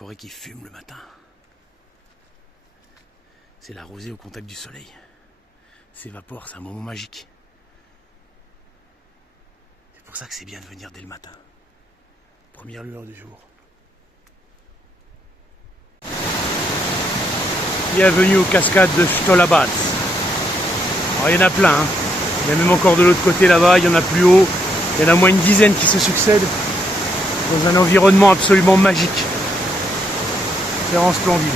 forêt qui fume le matin. C'est la rosée au contact du soleil. S'évapore, c'est un moment magique. C'est pour ça que c'est bien de venir dès le matin. Première lueur du jour. Bienvenue aux cascades de Stolabats. Alors il y en a plein, hein. Il y a même encore de l'autre côté là-bas, il y en a plus haut. Il y en a au moins une dizaine qui se succèdent dans un environnement absolument magique. C'est vraiment splendide.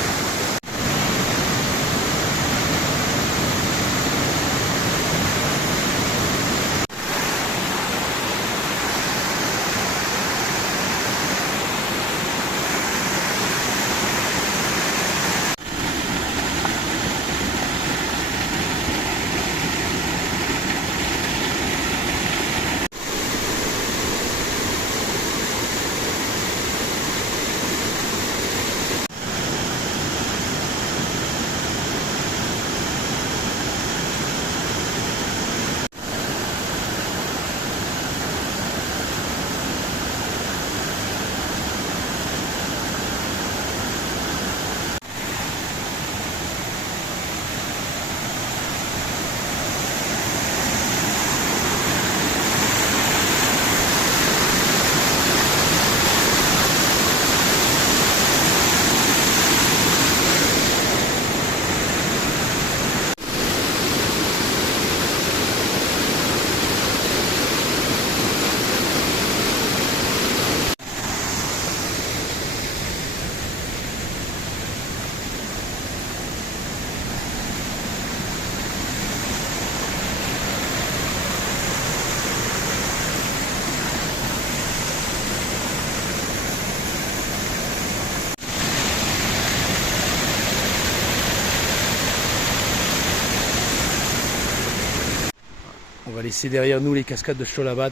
On va laisser derrière nous les cascades de Stolabats,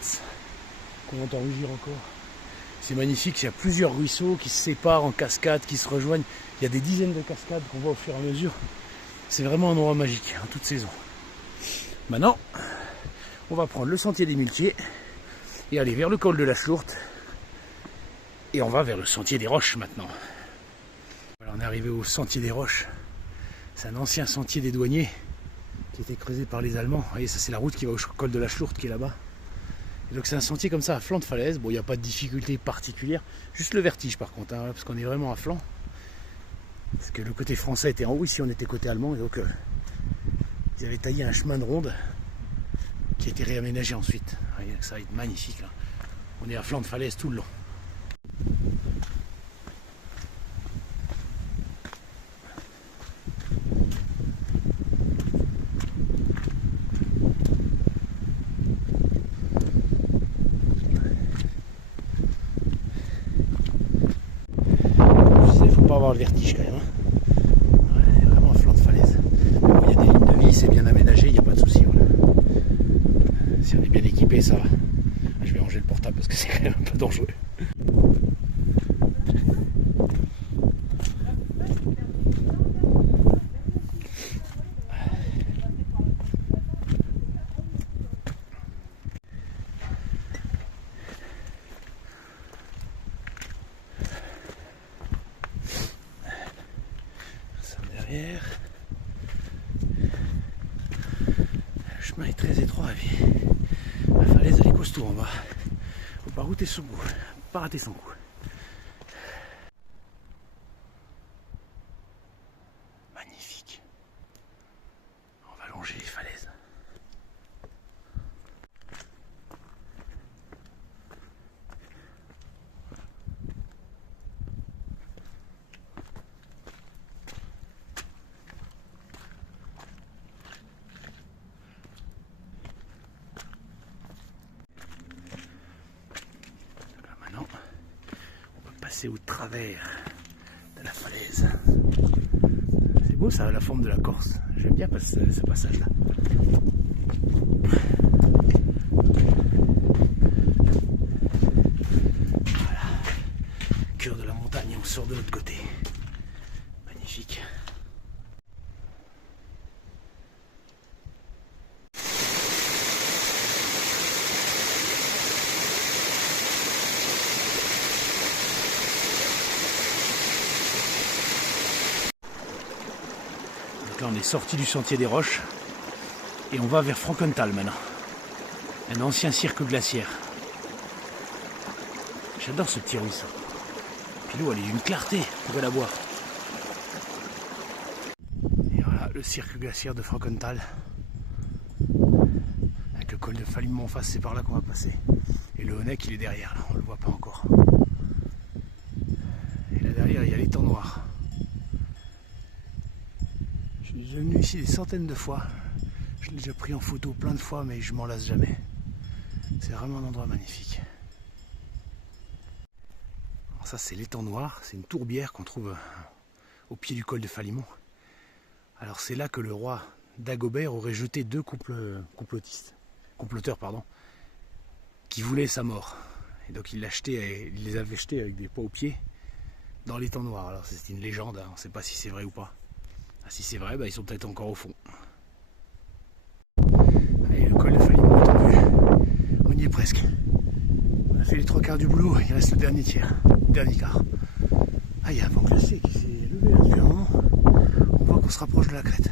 qu'on entend rugir encore. C'est magnifique, il y a plusieurs ruisseaux qui se séparent en cascades, qui se rejoignent. Il y a des dizaines de cascades qu'on voit au fur et à mesure. C'est vraiment un endroit magique, en toute saison. Maintenant, on va prendre le sentier des Muletiers et aller vers le col de la Schlourte. Et on va vers le sentier des Roches maintenant. Voilà, on est arrivé au sentier des Roches. C'est un ancien sentier des douaniers qui a été creusé par les Allemands. Vous voyez, ça c'est la route qui va au col de la Schlourte qui est là-bas. Et donc c'est un sentier comme ça à flanc de falaise. Bon, il n'y a pas de difficulté particulière, juste le vertige par contre, hein, parce qu'on est vraiment à flanc. Parce que le côté français était en haut, ici on était côté allemand, et donc ils avaient taillé un chemin de ronde qui a été réaménagé ensuite. Vous voyez, ça va être magnifique là. On est à flanc de falaise tout le long. Avoir le vertige quand même, hein. Ouais, vraiment à flanc de falaise. Bon, il y a des lignes de vie, c'est bien aménagé, il n'y a pas de souci. Voilà. Si on est bien équipé, ça va. Je vais ranger le portable parce que c'est quand même un peu dangereux. Le chemin est très étroit et puis la falaise elle est costaud en bas. Faut pas rater son coup, pas rater son coup. Magnifique. On va longer les falaises. Au travers de la falaise. C'est beau ça, la forme de la Corse. J'aime bien ce passage-là. Voilà. Cœur de la montagne, on sort de l'autre côté. Magnifique. là on est sorti du sentier des Roches et on va vers Frankenthal maintenant. Un ancien cirque glaciaire. J'adore ce petit ruisseau. Puis l'eau elle est d'une clarté, on pourrait la boire. Et voilà le cirque glaciaire de Frankenthal. Avec le col de Falimont en face, c'est par là qu'on va passer. Et le Honeck il est derrière, là, on le voit pas encore. Et là derrière il y a l'étang noir. Je suis déjà venu ici des centaines de fois. Je l'ai déjà pris en photo plein de fois mais je m'en lasse jamais. C'est vraiment un endroit magnifique. Alors ça c'est l'étang noir, c'est une tourbière qu'on trouve au pied du col de Falimont. Alors c'est là que le roi Dagobert aurait jeté deux comploteurs qui voulaient sa mort. Et donc il les avait jetés avec des poids aux pieds dans l'étang noir. Alors c'est une légende, hein, on ne sait pas si c'est vrai ou pas. Ah, si c'est vrai, bah, ils sont peut-être encore au fond. Allez, le col de Falimont est en vue. On y est presque. On a fait les 3/4 du boulot, il reste le dernier tiers, le dernier quart. Ah, il y a un vent glacé qui s'est levé là depuis un moment. On voit qu'on se rapproche de la crête.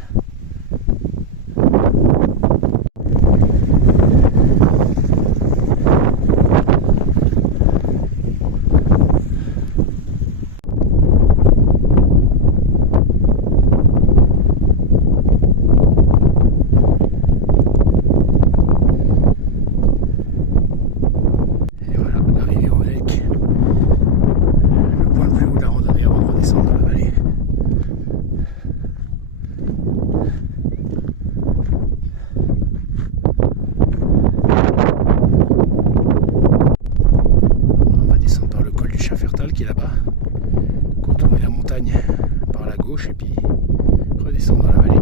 Qui est là-bas, contourner la montagne par la gauche et puis redescendre dans la vallée.